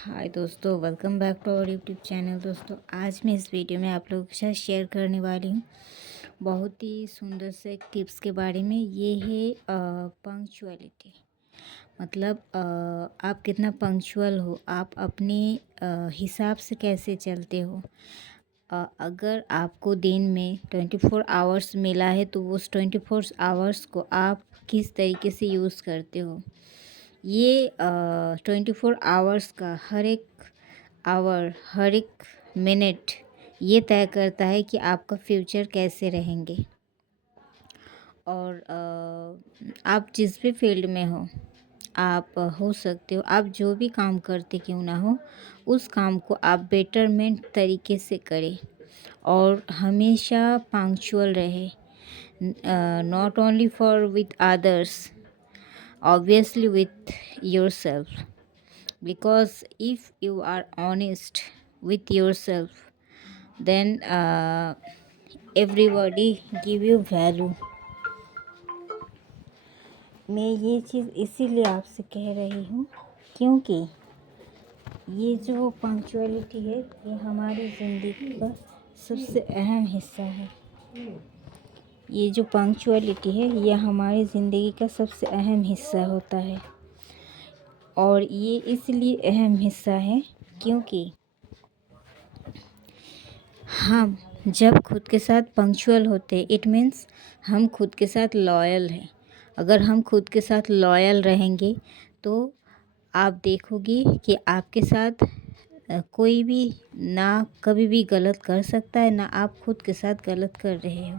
हाय दोस्तों, welcome back to our YouTube channel. दोस्तों, आज मैं इस वीडियो में आप लोगों के साथ शेयर करने वाली हूँ बहुत ही सुंदर से टिप्स के बारे में। ये है पंक्चुअलिटी। मतलब आप कितना पंक्चुअल हो, आप अपने हिसाब से कैसे चलते हो। अगर आपको दिन में 24 आवर्स मिला है तो उस 24 आवर्स को आप किस तरीके से यूज़ करते हो। ये 24 आवर्स का हर एक आवर, हर एक मिनट ये तय करता है कि आपका फ्यूचर कैसे रहेंगे। और आप जिस भी फील्ड में हो, आप हो सकते हो, आप जो भी काम करते क्यों ना हो, उस काम को आप बेटरमेंट तरीके से करें और हमेशा पंक्चुअल रहे। Not only for with others, obviously with yourself, because if you are honest with yourself, then everybody give you value। मैं ये चीज़ इसीलिए आपसे कह रही हूँ क्योंकि ये जो पंक्चुअलिटी है ये हमारी ज़िंदगी का सबसे अहम हिस्सा है। ये जो पंक्चुअलिटी है ये हमारी ज़िंदगी का सबसे अहम हिस्सा होता है। और ये इसलिए अहम हिस्सा है क्योंकि हम जब खुद के साथ पंक्चुअल होते, इट मीन्स हम खुद के साथ लॉयल हैं। अगर हम खुद के साथ लॉयल रहेंगे तो आप देखोगे कि आपके साथ कोई भी ना कभी भी गलत कर सकता है, ना आप खुद के साथ गलत कर रहे हो।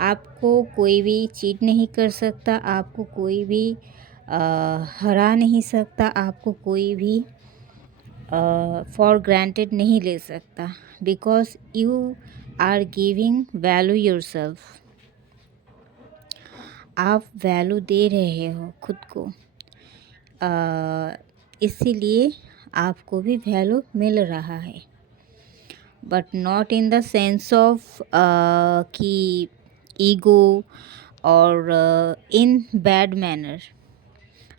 आपको कोई भी चीट नहीं कर सकता, आपको कोई भी हरा नहीं सकता, आपको कोई भी फॉर ग्रांटेड नहीं ले सकता, because you are giving value yourself. आप वैल्यू दे रहे हो खुद को, इसीलिए आपको भी वैल्यू मिल रहा है। But not in the sense of कि ईगो और इन बैड मैनर।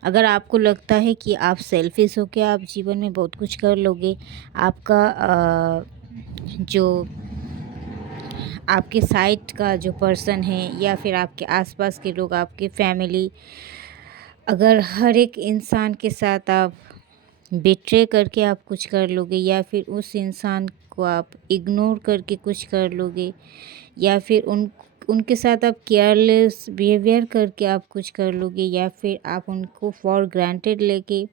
अगर आपको लगता है कि आप सेल्फिश होकर आप जीवन में बहुत कुछ कर लोगे, आपका जो आपके साइड का जो पर्सन है या फिर आपके आसपास के लोग, आपके फैमिली, अगर हर एक इंसान के साथ आप बिट्रे करके आप कुछ कर लोगे, या फिर उस इंसान को आप इग्नोर करके कुछ कर लोगे, या फिर उनके साथ आप केयरलेस बिहेवियर करके आप कुछ कर लोगे, या फिर आप उनको फॉर ग्रांटेड लेके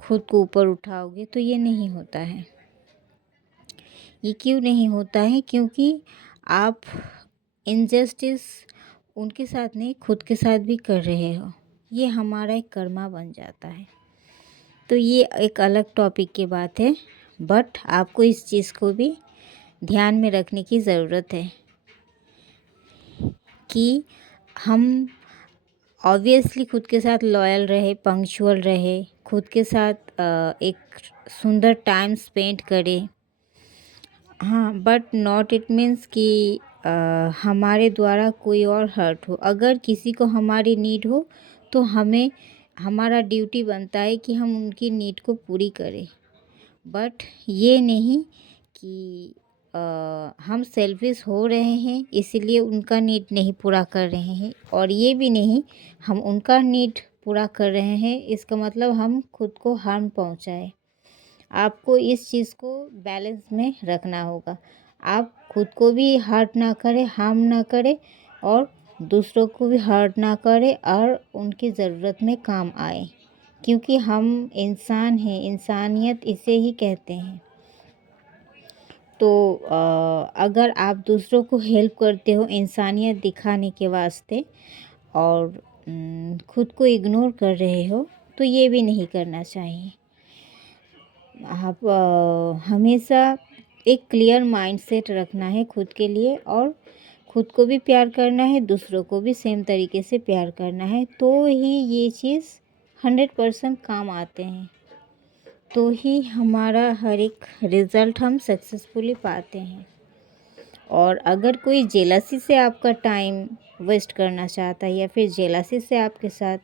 खुद को ऊपर उठाओगे, तो ये नहीं होता है। ये क्यों नहीं होता है? क्योंकि आप इनजस्टिस उनके साथ नहीं, खुद के साथ भी कर रहे हो। ये हमारा एक कर्मा बन जाता है। तो ये एक अलग टॉपिक की बात है, बट आपको इस चीज़ को भी ध्यान में रखने की ज़रूरत है कि हम ऑब्वियसली खुद के साथ लॉयल रहे, पंक्चुअल रहे, खुद के साथ एक सुंदर टाइम स्पेंड करें। हाँ, बट नॉट इट मीन्स कि हमारे द्वारा कोई और हर्ट हो। अगर किसी को हमारी नीड हो तो हमें, हमारा ड्यूटी बनता है कि हम उनकी नीड को पूरी करें। बट ये नहीं कि हम सेल्फिश हो रहे हैं इसलिए उनका नीड नहीं पूरा कर रहे हैं, और ये भी नहीं हम उनका नीड पूरा कर रहे हैं इसका मतलब हम खुद को हार्म पहुंचाए। आपको इस चीज़ को बैलेंस में रखना होगा। आप खुद को भी हर्ट ना करें, हार्म ना करें, और दूसरों को भी हर्ट ना करें और उनकी ज़रूरत में काम आए, क्योंकि हम इंसान हैं, इंसानियत इसे ही कहते हैं। तो अगर आप दूसरों को हेल्प करते हो इंसानियत दिखाने के वास्ते और खुद को इग्नोर कर रहे हो, तो ये भी नहीं करना चाहिए। आप हमेशा एक क्लियर माइंडसेट रखना है खुद के लिए, और खुद को भी प्यार करना है, दूसरों को भी सेम तरीके से प्यार करना है, तो ही ये चीज़ 100% काम आते हैं, तो ही हमारा हर एक रिज़ल्ट हम सक्सेसफुली पाते हैं। और अगर कोई जेलसी से आपका टाइम वेस्ट करना चाहता है या फिर जेलसी से आपके साथ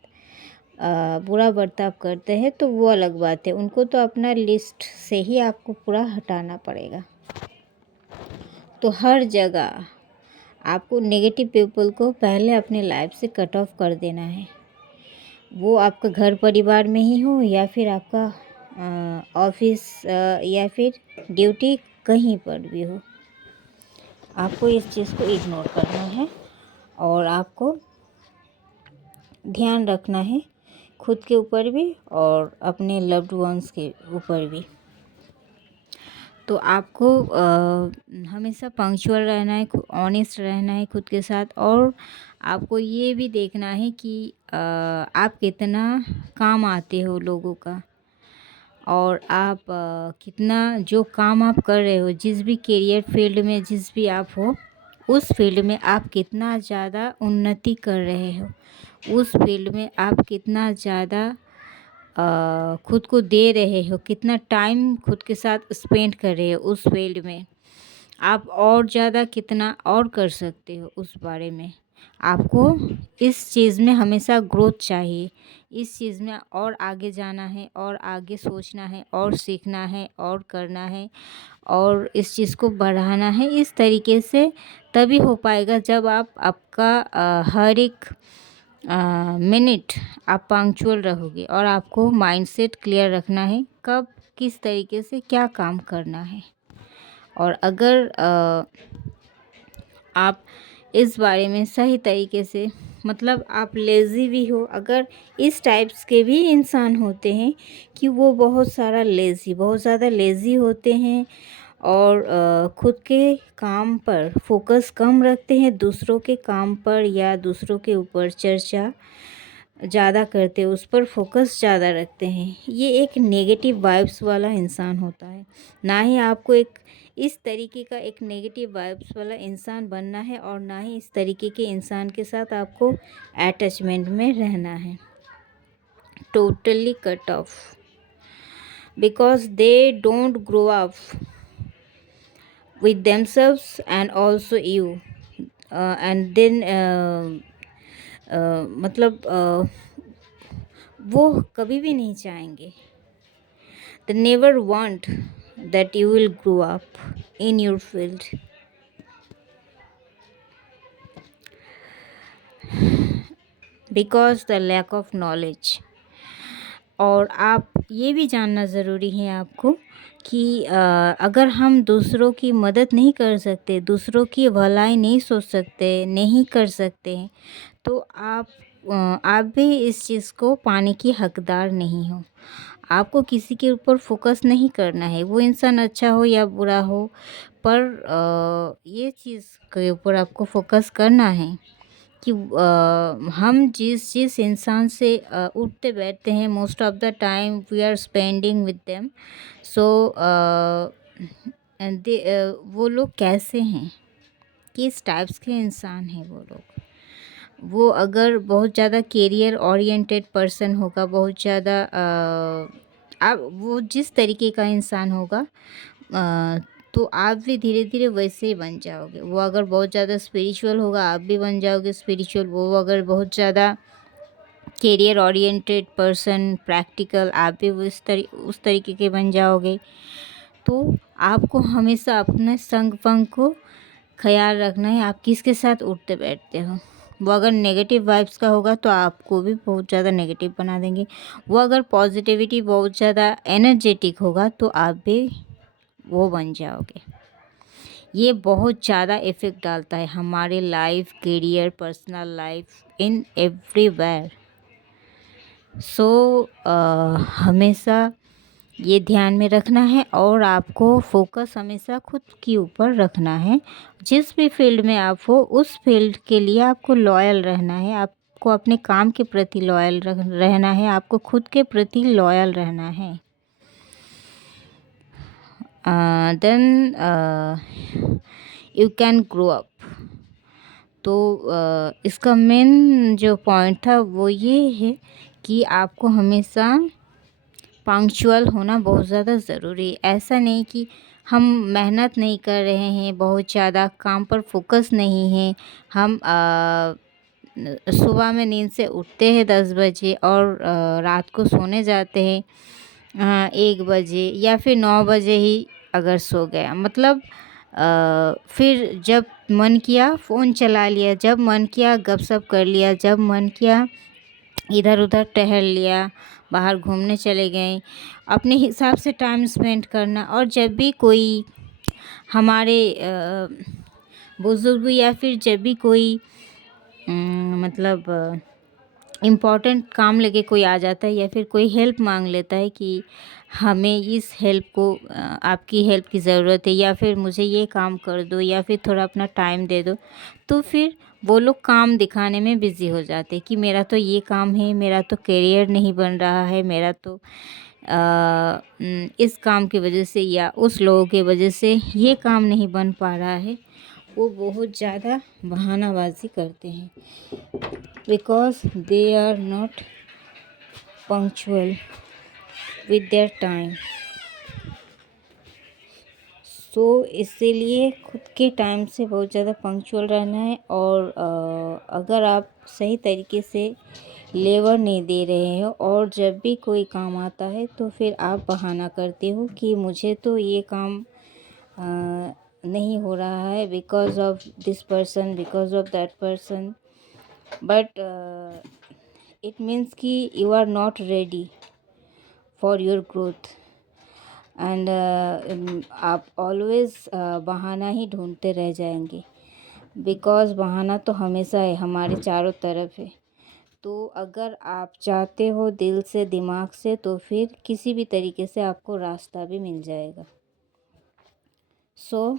बुरा बर्ताव करते हैं तो वो अलग बात है, उनको तो अपना लिस्ट से ही आपको पूरा हटाना पड़ेगा। तो हर जगह आपको नेगेटिव पीपल को पहले अपने लाइफ से कट ऑफ कर देना है। वो आपका घर परिवार में ही हो या फिर आपका ऑफिस या फिर ड्यूटी, कहीं पर भी हो, आपको इस चीज़ को इग्नोर करना है और आपको ध्यान रखना है खुद के ऊपर भी और अपने लव्ड वंस के ऊपर भी। तो आपको हमेशा पंक्चुअल रहना है, ऑनेस्ट रहना है खुद के साथ, और आपको ये भी देखना है कि आप कितना काम आते हो लोगों का, और आप कितना जो काम आप कर रहे हो, जिस भी करियर फील्ड में जिस भी आप हो, उस फील्ड में आप कितना ज़्यादा उन्नति कर रहे हो, उस फील्ड में आप कितना ज़्यादा खुद को दे रहे हो, कितना टाइम खुद के साथ स्पेंड कर रहे हो उस फील्ड में, आप और ज़्यादा कितना और कर सकते हो उस बारे में। आपको इस चीज़ में हमेशा ग्रोथ चाहिए, इस चीज़ में और आगे जाना है और आगे सोचना है और सीखना है और करना है और इस चीज़ को बढ़ाना है। इस तरीके से तभी हो पाएगा जब आप आपका हर एक मिनट आप पंक्चुअल रहोगे, और आपको माइंडसेट क्लियर रखना है कब किस तरीके से क्या काम करना है। और अगर आप इस बारे में सही तरीके से, मतलब आप लेज़ी भी हो, अगर इस टाइप्स के भी इंसान होते हैं कि वो बहुत ज़्यादा लेज़ी होते हैं और खुद के काम पर फोकस कम रखते हैं, दूसरों के काम पर या दूसरों के ऊपर चर्चा ज़्यादा करते हैं, उस पर फोकस ज़्यादा रखते हैं, ये एक नेगेटिव वाइब्स वाला इंसान होता है। ना ही आपको एक इस तरीके का एक नेगेटिव वाइब्स वाला इंसान बनना है, और ना ही इस तरीके के इंसान के साथ आपको अटैचमेंट में रहना है। Totally cut off, because they don't grow up with themselves and also you, and then मतलब वो कभी भी नहीं चाहेंगे, they never want that you will grow up in your field, because the lack of knowledge। और आप ये भी जानना ज़रूरी है आपको कि अगर हम दूसरों की मदद नहीं कर सकते, दूसरों की भलाई नहीं सोच सकते, नहीं कर सकते, तो आप भी इस चीज़ को पाने की हकदार नहीं हो। आपको किसी के ऊपर फोकस नहीं करना है, वो इंसान अच्छा हो या बुरा हो, पर ये चीज़ के ऊपर आपको फोकस करना है कि हम जिस इंसान से उठते बैठते हैं, most of the time we are spending with them, so वो लोग कैसे हैं, किस टाइप्स के इंसान हैं वो लोग। वो अगर बहुत ज़्यादा करियर ओरिएंटेड पर्सन होगा, बहुत ज़्यादा आप वो जिस तरीके का इंसान होगा, तो आप भी धीरे धीरे वैसे ही बन जाओगे। वो अगर बहुत ज़्यादा स्पिरिचुअल होगा, आप भी बन जाओगे स्पिरिचुअल। वो अगर बहुत ज़्यादा करियर ओरिएंटेड पर्सन, प्रैक्टिकल, आप भी उस तरीके के बन जाओगे। तो आपको हमेशा अपने संग पंग को ख्याल रखना है, आप किसके साथ उठते बैठते हो। वो अगर नेगेटिव वाइब्स का होगा तो आपको भी बहुत ज़्यादा नेगेटिव बना देंगे। वो अगर पॉजिटिविटी बहुत ज़्यादा एनर्जेटिक होगा तो आप भी वो बन जाओगे। ये बहुत ज़्यादा इफ़ेक्ट डालता है हमारे life, career, personal life, in everywhere. So हमेशा ये ध्यान में रखना है, और आपको फोकस हमेशा खुद के ऊपर रखना है। जिस भी फील्ड में आप हो, उस फील्ड के लिए आपको लॉयल रहना है, आपको अपने काम के प्रति लॉयल रहना है, आपको खुद के प्रति लॉयल रहना है। Then you can grow up. तो इसका मेन जो पॉइंट था वो ये है कि आपको हमेशा पंक्चुअल होना बहुत ज़्यादा ज़रूरी है। ऐसा नहीं कि हम मेहनत नहीं कर रहे हैं, बहुत ज़्यादा काम पर फोकस नहीं है, हम सुबह में नींद से उठते हैं 10 बजे और रात को सोने जाते हैं 1 बजे या फिर 9 बजे ही अगर सो गया, मतलब फिर जब मन किया फ़ोन चला लिया, जब मन किया गपशप कर लिया, जब मन किया इधर-उधर टहल लिया, बाहर घूमने चले गए। अपने हिसाब से टाइम स्पेंड करना, और जब भी कोई हमारे बुज़ुर्ग या फिर जब भी कोई मतलब इम्पोर्टेंट काम लेके कोई आ जाता है या फिर कोई हेल्प मांग लेता है कि हमें इस हेल्प को आपकी हेल्प की ज़रूरत है, या फिर मुझे ये काम कर दो, या फिर थोड़ा अपना टाइम दे दो, तो फिर वो लोग काम दिखाने में बिज़ी हो जाते हैं कि मेरा तो ये काम है, मेरा तो करियर नहीं बन रहा है, मेरा तो इस काम की वजह से या उस लोगों की वजह से ये काम नहीं बन पा रहा है। वो बहुत ज़्यादा बहानाबाजी करते हैं, because they are not punctual with their time. सो इसीलिए खुद के टाइम से बहुत ज़्यादा पंक्चुअल रहना है, और अगर आप सही तरीके से लेबर नहीं दे रहे हो और जब भी कोई काम आता है तो फिर आप बहाना करते हो कि मुझे तो ये काम नहीं हो रहा है because of this person, because of that person, but it means कि you are not ready for your growth, and आप ऑलवेज़ बहाना ही ढूंढते रह जाएंगे, बिकॉज़ बहाना तो हमेशा है, हमारे चारों तरफ है। तो अगर आप चाहते हो दिल से दिमाग से तो फिर किसी भी तरीके से आपको रास्ता भी मिल जाएगा। So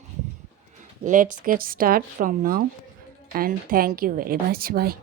let's get start from now, and thank you very much, bye.